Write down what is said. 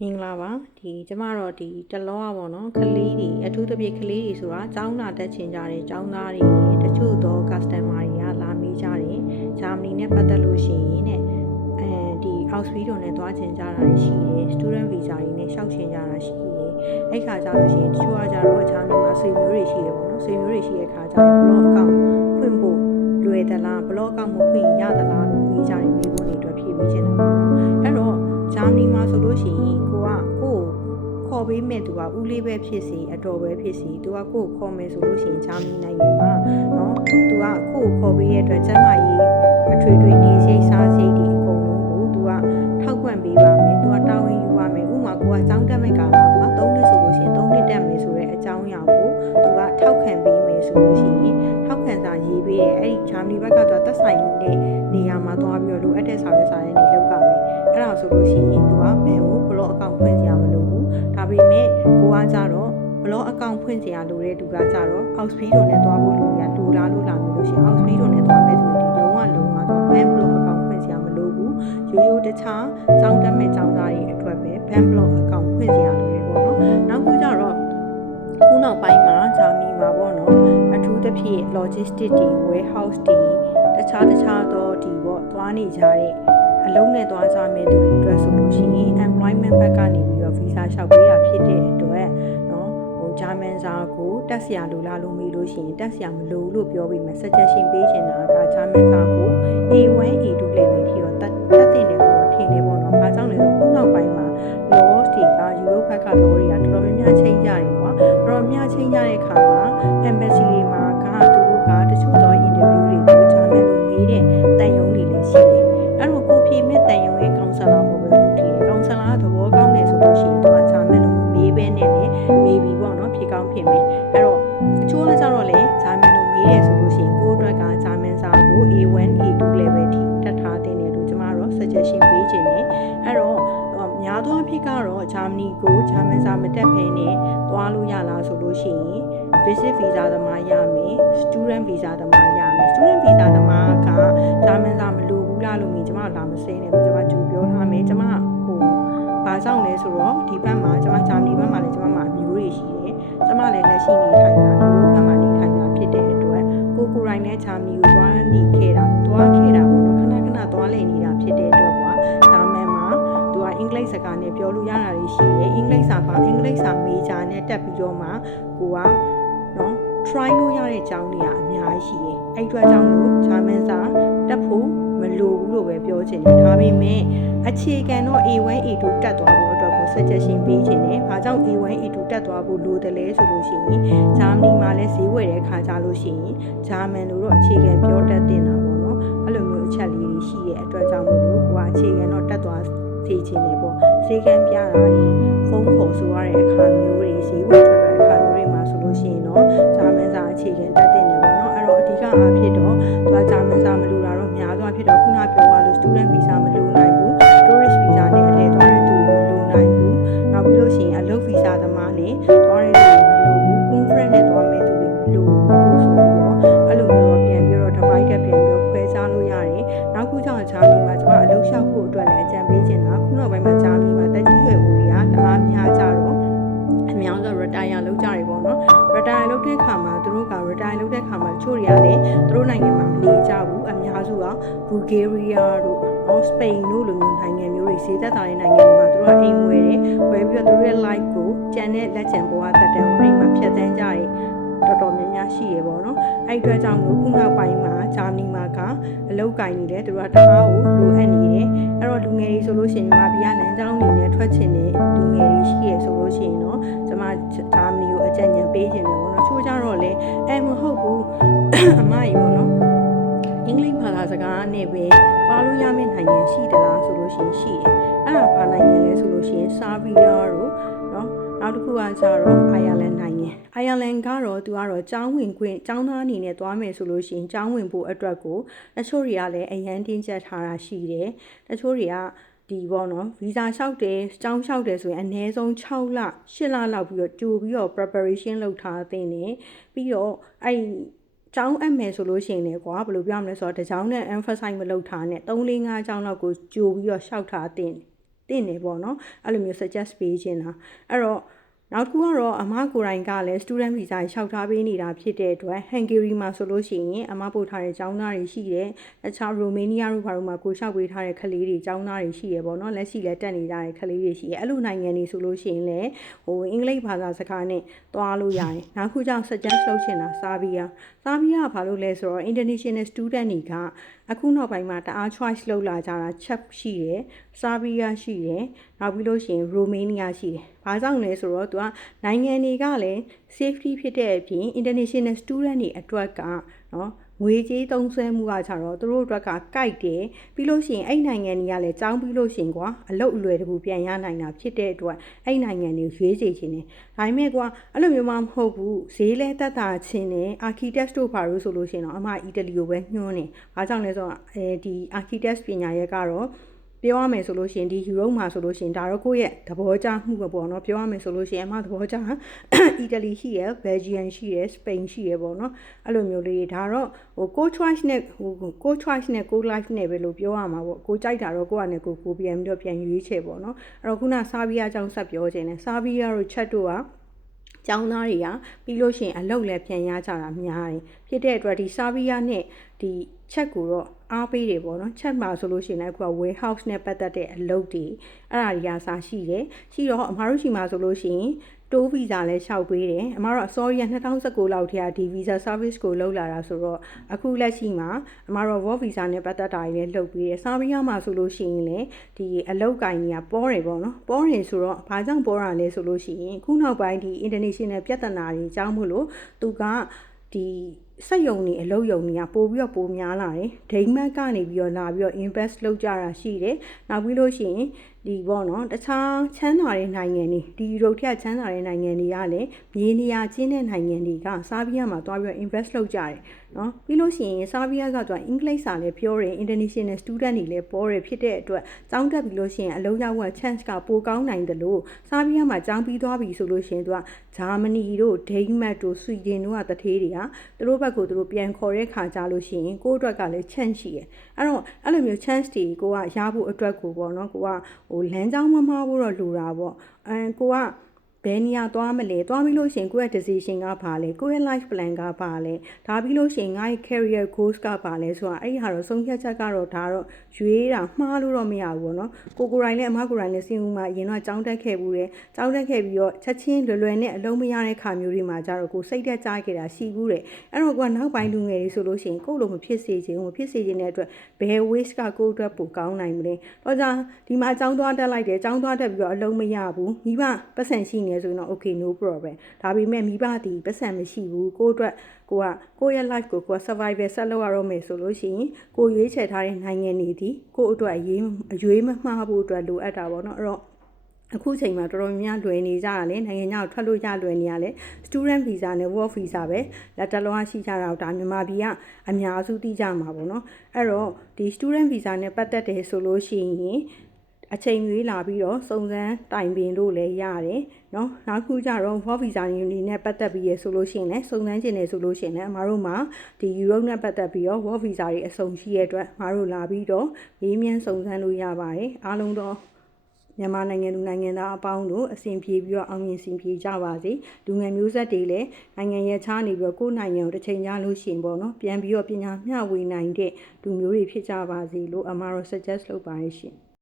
မင်္ဂလာပါကျမတော့တလောပေါ့နော်ကလေးတွေအထူးသဖြင့်ကလေးတွေဆိုတာကျောင်းလာတက်ချင်ကြတယ်ကျောင်းသားတွေတချို့သော customer တွေကလာမေးကြတယ်ဂျာမနီနဲ့ပတ်သက်လို့ရှိရင်တဲ့Auschwitz နဲ့တွားချင်ကြတာရှိတယ် student visa တွေနဲ့ရှောက်ချင်ကြတာရှိတယ်အဲ့ခါကျလို့ရှိရင်တချို့ကကြတော့ဂျာမနီမှာဆွေမျိုးတွေရှိတယ်ပေါ့နော်ဆွေမျိုးတွေရှိတဲ့ခါကျရင် blog account ဖွင့်ဖို့လွယ်သလား blog account မဖွင့်ရသလားလို့မေးကြတယ်မေးခွန်းတွေအတွက်ဖြေပေးချင်တာပေါ့နော်အဲ့တော့ဂျာမနီမှာဆိုလို့ရှိရင်ကိုခေါ်ပေးမဲ့သူကဦးလေးပဲဖြစ်စီအတော်ပဲဖြစ်စီသူကကိုခေါ်မယ်ဆိုလို့ရှိရင်ဂျာမနီနိုင်ငံမှာနော်သူကကိုခေါ်ပေးရဲ့အတွက်ကျန်းမာရေးအထွေထွေနေစိတ်စားစိတ်ဒီအကုန်လုံးကိုသူကထောက်ပံ့ပေးပါမယ်သူကတာဝန်ယူပါမယ်ဥပမာကိုကကျောင်းတက်မဲ့ကာလမှာ3နှစ်ဆိုလို့ရှိရင်3နှစ်တက်မယ်ဆိုတဲ့အကြောင်းအရာကိုသူကထောက်ခံပေးမယ်ဆိုလို့ရှိရင်ထောက်ခံစာရေးပေးရဲ့အဲ့ဒီဂျာမနီဘက်ကတော့သက်ဆိုင်တဲ့နေရာမှာသွားပြီးတော့လိုအပ်တဲ့စာရွက်စာတမ်းတွေလုပ်ပါမယ်အဲ့ဒါဆိုလို့ရှိရင်သူကဘယ်ကို blog account ဖွင့်စရာမလိုဘူးဒါပေမဲ့ကိုကကြတော့ blog account ဖွင့်စရာလိုတဲ့သူကကြတော့ Auschwitz နဲ့တွားဖို့လိုလာမျိုးလို့ရှိရင် Auschwitz နဲ့တွားမယ်ဆိုရင်ဒီလုံးဝတော့ ban blog account ဖွင့်စရာမလိုဘူးရိုးတခြားကျောင်းတက်မဲ့ကျောင်းသားတွေအတွက်ပဲ ban blog account ဖွင့်စရာလိုတယ်ပေါ့နော်နောက်ခုကြတော့ခုနောက်ပိုင်းမှာဂျာမနီမှာပေါ့နော်အထူးသဖြင့် logistics တွေ warehouse တွေတခြားသောပေါ့သွားနေကြတဲ့အလုံးနဲ့သွားကြမဲ့သူတွေအတွက်ဆိုလို့ရှိရင် employment ဘက်ကနေပြီးတော့ visa လျှောက်ပေးတာဖြစ်တဲ့အတွက်နော်ဂျာမန်စာကိုတက်ဆရာလိုလားလို့မေးလို့ရှိရင်တက်ဆရာမလိုလို့ပြောပြီးမှ suggestion ပေးချင်တာကဂျာမန်စာကို A1 A2 level ထိတော့တက်တင်တယ်လို့ထင်နေပေါ့နော်။ဘာကြောင့်လဲဆိုတော့ခုနောက်ပိုင်းမှာ law တွေကယူရိုဘက်က law တွေကတော်တော်များများချိန်ကြတယ်ကွာ။တော်တော်များချိန်ကြတဲ့အခါမှာ embassy တွေမှာသူတို့ကတချို့သော interview တွေကိုဂျာမန်လိုမေးတဲ့တန်ယုံတွေလည်းရှိတယ်။အဲ့တော့ကိုဖြေမဲ့တန်ယုံရဲ့ counselor ကိုပဲလုပ်ထည့်တယ်။ counselor ကသဘောကောင်းတယ်ဆိုလို့ရှိရင်သူကဂျာမန်လိုမေးပဲနဲ့လေမေးပြီးပေါ့နော်ဖြေကောင်းဖြေမယ်။အဲ့တော့တချို့ကကြတော့လေဂျာမန်လိုမေးတယ်ဆိုလို့ရှိရင်ကိုယ့်အတွက်ကဂျာမန်စာကို A1 A2 level ထိတက်ထားတင်တယ်လို့ကျမတို့ suggestion ပေးခြင်းနဲ့အဲ့တော့များသောအားဖြင့်ကတော့ဂျာမနီကိုဂျာမန်စာမတက်ဘဲနဲ့သွားလို့ရလားဆိုလို့ရှိရင် visit visa သမားရမယ် student visa သမားရမယ် student visa သမားကဂျာမန်စာမလိုဘူးလားလို့မြင်ကျမလာမစင်းနဲ့ကျမကြိုပြောထားမယ်ကျမဘာကြောင့်လဲဆိုတော့ဒီဘက်မှာကျမဂျာမနီဘက်မှာလည်းကျမမှာအမျိုးတွေရှိတယ်ကျမလည်းလက်ရှိနေထိုင်တာမျိုးဘက်မှာနေထိုင်တာဖြစ်တဲ့အတွက်ကိုယ်တိုင်နဲ့ဂျာမနီကိုသွားခဲ့တာပေါ့နော်ခဏသွားလည်နေတာဖြစ်တဲ့အတွက်ကဂျာမန်မှာသူကအင်္ဂလိပ်စကားနဲ့ပြောလို့ရတာတွေရှိတယ်အင်္ဂလိပ်စာမေဂျာနဲ့တက်ပြီးတော့မှကိုကနော် try လို့ရတဲ့အကြောင်းတွေကအများကြီးရှိတယ်အဲ့အတွက်ကြောင့်လို့ဂျာမန်စာတက်ဖို့မလိုဘူးလို့ပဲပြောချင်တယ်ဒါပေမဲ့အခြေခံတော့ A1 A2 တက်သွားဖို့အတွက်ကို suggestion ပေးချင်တယ်။ဘာကြောင့် A1 A2 တက်သွားဖို့လိုတယ်လဲဆိုလို့ရှိရင်ဂျာမနီမှာလည်းဈေးဝယ်တဲ့ခါကြလို့ရှိရင်ဂျာမန်လိုတော့အခြေခံပြောတတ်တင်တာပေါ့နော်။အဲ့လိုမျိုးအချက်လေးတွေရှိတဲ့အတွက်ကြောင့်မို့လို့ကိုကအခြေခံတော့တက်သွားစေချင်တယ်ပေါ့။ဈေးကမ်းပြတာတွေဖုန်းခေါ်ဆိုရတဲ့အခါမျိုးတွေဈေးဝယ်ထွက်တဲ့အခါမျိုးတွေမှာဆိုလို့ရှိရင်တော့ဂျာမန်စာအခြေခံတက်တင်တယ်ပေါ့နော်။အဲ့တော့အဓိကအားဖြင့်တော့သူကဂျာမန်စာမလိုတာတော့များသောအားဖြင့်တော့ခုနပြောသွားလို့ student visa မလိုနိုင်ဘူး tourist visa နဲ့အလဲသွားတဲ့သူတွေမလိုနိုင်ဘူးနောက်ပြီးလို့ရှိရင်အလုပ် visa သမားနဲ့သွားတဲ့သူတွေမလိုဘူး conference နဲ့သွားမဲ့သူတွေမလိုဘူးဆိုတော့အဲ့လိုမျိုးပြန်ပြီးတော့ divide ပြန်ပြီးတော့ခွဲခြားလို့ရတယ်နောက်ခုကျတော့ဂျာမနီမှာကျမအလုပ်လျှောက်ဖို့အတွက်လည်းအကြံပေးချင်တာခုနောက်ပိုင်းမှာဂျာမနီမှာတက်ကြီးရွယ်ဦးတွေကတအားများကြတော့အများဆုံး retire လုပ်ကြတယ်ပေါ့နော် retire လုပ်တဲ့ခါမှာသူတို့က retire လုပ်တဲ့ခါမှာတချို့တွေကလည်းသူတို့နိုင်ငံမှာမနေကြဘူးအများစုက Bulgaria တို့စပိန်တို့လိုမျိုးနိုင်ငံမျိုးတွေဈေးသက်သာတဲ့နိုင်ငံတွေမှာသူတို့ကအိမ်ဝယ်ပြီးတော့သူတို့ရဲ့ life ကိုကျန်တဲ့လက်ကျန်ဘဝတက်တဲ့အိမ်မှာဖြတ်သန်းကြတယ်တော်တော်များများရှိရပေါ့နော်အဲ့အတွက်ကြောင့်ခုနောက်ပိုင်းမှာဂျာမနီမှာကအလုပ်ကိုင်နေတယ်သူတို့ကတအားကိုလိုအပ်နေတယ်အဲ့တော့လူငယ်တွေဆိုလို့ရှိရင်မြန်မာပြည်ကလမ်းကြောင်းတွေနဲ့ထွက်ချင်တဲ့လူငယ်တွေရှိရဆိုလို့ရှိရင်တော့ကျမဂျာမနီကိုအကြံဉာဏ်ပေးချင်တယ်ပေါ့နော်ချိုးကြတော့လေမဟုတ်ဘူးအမကြီးပေါ့နော်အင်္ဂလိပ်ဘာသာစကားနဲ့ပဲသွားလို့ရမယ့်နိုင်ငံရှိသလားဆိုလို့ရှိရင်ရှိတယ်အဲ့ဒါဘာနိုင်ငံလဲဆိုလို့ရှိရင်ဆာဗီးယားတို့နော်နောက်တစ်ခုကကျတော့အိုင်ယာလန်နိုင်ငံအိုင်ယာလန်ကတော့သူကတော့ကျောင်းဝင်ခွင့်ကျောင်းသားအနေနဲ့သွားမယ်ဆိုလို့ရှိရင်ကျောင်းဝင်ဖို့အတွက်ကိုတချို့တွေကလည်းအရန်တင်းကျပ်ထားတာရှိတယ်တချို့တွေကဒီပေါ့နော်ဗီဇာလျှောက်တယ်ကျောင်းလျှောက်တယ်ဆိုရင်အနည်းဆုံး6လ8လလောက်ပြီးတော့ကြိုပြီးတော့ preparation လုပ်ထားသင့်တယ်ပြီးတော့အဲ့ကျောင်းအပ်မယ်ဆိုလို့ရှိရင်လည်းကွာဘယ်လိုပြောမလဲဆိုတော့တကျောင်းနဲ့ emphasize မလုပ်ထားနဲ့3 4 5ကျောင်းလောက်ကိုကြိုပြီးတော့လျှောက်ထားသင့် တင့်တယ်ပေါ့နော်အဲ့လိုမျိုး suggest ပေးခြင်းတာအဲ့တော့နောက်တစ်ခုကတော့အမကိုယ်တိုင်ကလည်း student visa လျှောက်ထားပေးနေတာဖြစ်တဲ့အတွက် Hungary မှာဆိုလို့ရှိရင်အမပို့ထားတဲ့ကျောင်းသားတွေရှိတယ်။အခြား Romania တို့ဘာလို့မှကိုလျှောက်ပေးထားတဲ့ကလေးတွေကျောင်းသားတွေရှိရပေါ့နော်။လက်ရှိလည်းတက်နေကြတဲ့ကလေးတွေရှိရ။အဲ့လိုနိုင်ငံတွေဆိုလို့ရှိရင်လည်းအင်္ဂလိပ်ဘာသာစကားနဲ့သွားလို့ရတယ်။နောက်ခုကြောင့် suggest လုပ်ချင်တာဆာဘီယာကဘာလို့လဲဆိုတော့ international student တွေကအခုနောက်ပိုင်းမှာတအား choice လုပ်လာကြတာချက်ရှိတယ်။ဆာဘီယာရှိတယ်။နောက်ပြီးလို့ရှိရင် Romania ရှိတယ်။ဘာကြောင့်လဲဆိုတော့သူကနိုင်ငံတွေကလည်း safety ဖြစ်တဲ့အပြင် international student တွေအတွက်ကနော်ငွေကြေးသုံးစွဲမှုကကြတော့သူတို့အတွက်ကကြိုက်တယ်ပြီးလို့ရှိရင်အဲ့နိုင်ငံတွေကလည်းကြောင်းပြီးလို့ရှိရင်ကွာအလုတ်အလွယ်တကူပြန်ရနိုင်တာဖြစ်တဲ့အတွက်အဲ့နိုင်ငံတွေရွေးချယ်ခြင်းတယ်ဒါပေမဲ့ကွာအဲ့လိုမျိုးမှမဟုတ်ဘူးဈေးလဲတက်တာချင်းနဲ့ architect တို့ဘာလို့ဆိုလို့ရှိရင်တော့အမအီတလီကိုပဲညွှန်းတယ်ဘာကြောင့်လဲဆိုတော့ဒီ architect ပညာရပ်ကတော့ပြောရမယ်ဆိုလို့ရှိရင်ဒီ Europe မှာဆိုလို့ရှိရင်ဒါတော့ကိုယ့်ရဲ့သဘောကျမှုပဲပေါ့နော်ပြောရမယ်ဆိုလို့ရှိရင်အမသဘောကျအီတလီရှိရယ် Belgium ရှိရယ် Spain ရှိရယ်ပေါ့နော်အဲ့လိုမျိုးလေးဒါတော့ကို choice နဲ့ကို choice နဲ့ကို life နဲ့ပဲလို့ပြောရမှာပေါ့ကိုကြိုက်တာတော့ကိုယ့်အနေကိုပြန်ပြီးတော့ပြန်ရွေးချယ်ပေါ့နော်အဲ့တော့ခုနဆာဘီယာအကြောင်းဆက်ပြောခြင်းနဲ့ဆာဘီယာတို့ချက်တို့ကကျောင်းသားတွေကပြီးလို့ရှိရင်အလုပ်လည်းပြန်ရကြတာများတယ်ဖြစ်တဲ့အတွက်ဒီဆာဘီယာနဲ့ဒီချက်ကိုတော့အားပေးတယ်ပေါ့နော်ချက်မှာဆိုလို့ရှိရင်လည်းအခုက warehouse နဲ့ပတ်သက်တဲ့အလုပ်တွေအဲ့ဒါတွေကစားရှိတယ်ရှိတော့အမားတို့ရှိမှာဆိုလို့ရှိရင်တိုးဗီဇာလည်းလျှောက်ပေးတယ်အမတို့ sorry 2019လောက်ထဲကဒီ visa service ကိုလုပ်လာတာဆိုတော့အခုလက်ရှိမှာအမတို့ work visa နဲ့ပတ်သက်တာတွေလည်းလုပ်ပေးတယ်ဆာဘီယာမှာဆိုလို့ရှိရင်လည်းဒီအလုပ်ကိုင်တွေကပေါ်တယ်ပေါ့နော်ပေါ်တယ်ဆိုတော့ဘာကြောင့်ပေါ်တာလဲဆိုလို့ရှိရင်ခုနောက်ပိုင်းဒီ international ပြဿနာတွေအကြောင်းမို့လို့သူကဒီစက်ယုံတွေအလုပ်ယုံတွေကပို့ပြီးတော့ပိုများလာတယ်ဒိန်းမတ်ကနေပြီးတော့လာပြီးတော့ invest လုပ်ကြတာရှိတယ်နောက်ပြီးလို့ရှိရင်ဒီပေါ့နော်တခြားချမ်းသာတဲ့နိုင်ငံတွေဒီယူရိုထက်ချမ်းသာတဲ့နိုင်ငံတွေကလည်းမြေနေရာချင်းတဲ့နိုင်ငံတွေကဆာဘီယာမှာတွားပြီးတော့ invest လုပ်ကြတယ်နော်ပြီးလို့ရှိရင်ဆာဘီယာကသူကအင်္ဂလိပ်စာလည်းပြောတယ် international student တွေလည်းပေါ်တယ်ဖြစ်တဲ့အတွက်ကျောင်းတက်ပြီးလို့ရှိရင်အလုပ်ရောက်တဲ့ chance ကပိုကောင်းနိုင်တယ်လို့ဆာဘီယာမှာကျောင်းပြီးသွားပြီဆိုလို့ရှိရင်သူကဂျာမနီတို့ဒိန်းမတ်တို့ဆွီဒင်တို့ကတထေးတွေကသူတို့ဘက်ကိုသူတို့ပြန်ခေါ်တဲ့ခါကြလို့ရှိရင်ကိုယ့်အတွက်ကလည်း chance ရှိတယ်အဲ့တော့အဲ့လိုမျိုး chance တွေကိုကရဖို့အတွက်ကိုပေါ့နော်ကိုကလမ်းကြောင်းမမှားဖို့တော့လိုတာပေါ့ကိုကဘယ်နေရာသွားမလဲသွားပြီးလို့ရှိရင်ကိုယ့်ရဲ့ decision ကဘာလဲကိုယ့်ရဲ့ life plan ကဘာလဲဒါပြီးလို့ရှိရင်ငါ့ရဲ့ career goals ကဘာလဲဆိုတာအဲ့ဒီဟာတော့ဆုံးဖြတ်ချက်ကတော့ဒါတော့ရွေးတာမှားလို့တော့မရဘူးပေါ့နော်ကိုယ်တိုင်လည်းအမကိုယ်တိုင်လည်းစဉ်းဦးမှာအရင်တော့ကြောင်းတက်ခဲ့ဘူးတယ်ကြောင်းတက်ခဲ့ပြီးတော့ချက်ချင်းလွယ်နဲ့အလုံးမရတဲ့ခါမျိုးတွေမှာကြတော့ကိုစိတ်တက်ကြခဲ့တာရှိဘူးတယ်အဲ့တော့ကိုကနောက်ပိုင်းလူငယ်တွေဆိုလို့ရှိရင်ကိုယ်လိုမဖြစ်စေချင်ဘူးဖြစ်စေချင်တဲ့အတွက်ဘယ် ways ကကိုယ့်အတွက်ပိုကောင်းနိုင်မလဲတော့ကြောင့်ဒီမှာကြောင်းသွားတက်လိုက်တယ်ကြောင်းသွားတက်ပြီးတော့အလုံးမရဘူးမိဘပတ်စံရှိနေဆိုရင်တော့ okay no problem ဒါပေမဲ့မိဘတီပတ်စံမရှိဘူးကိုယ့်အတွက်ကိုယ့်ရဲ့ life ကို survival ဆက်လုပ်ရတော့မယ်ဆိုလို့ရှိရင်ကိုရွေးချယ်ထားတဲ့နိုင်ငံတွေဒီကိုယ့်အတွက်အရွေးမမှားဖို့အတွက်လိုအပ်တာပေါ့နော်အဲ့တော့အခုချိန်မှာတော်တော်များများလွယ်နေကြတာလေနိုင်ငံခြားကိုထွက်လို့ရလွယ်နေရလဲ student visa နဲ့ work visa ပဲလက်တလုံးရှိကြတာဒါမြန်မာပြည်ကအများစုသိကြမှာပေါ့နော်အဲ့တော့ဒီ student visa နဲ့ပတ်သက်တယ်ဆိုလို့ရှိရင်အချိန်ရွေးလာပြီးတော့စုံစမ်းတိုင်ပင်လို့လည်းရတယ်เนาะနောက်ခုကျတော့ work visa နေနဲ့ပတ်သက်ပြီးရဆိုလို့ရှိရင်လည်းစုံစမ်းခြင်းနေဆိုလို့ရှိရင်လည်းအမတို့မှာဒီ Europe နဲ့ပတ်သက်ပြီးတော့ work visa တွေအစုံရှိရတဲ့အတွက်အမတို့လာပြီးတော့မေးမြန်းစုံစမ်းလို့ရပါတယ်အားလုံးတော့မြန်မာနိုင်ငံလူနိုင်ငံသားအပေါင်းတို့အဆင်ပြေပြီးတော့အောင်မြင်ဆင်ပြေကြပါစေလူငယ်မျိုးဆက်တွေလည်းနိုင်ငံရဲ့ခြားနေပြီးတော့ကိုယ်နိုင်ငံကိုတစ်ချိန်ကြားလို့ရှိရင်ပေါ့နော်ပြန်ပြီးတော့ပညာမျှဝေနိုင်တဲ့လူမျိုးတွေဖြစ်ကြပါစေလို့အမတို့ suggest လုပ်ပါရရှင်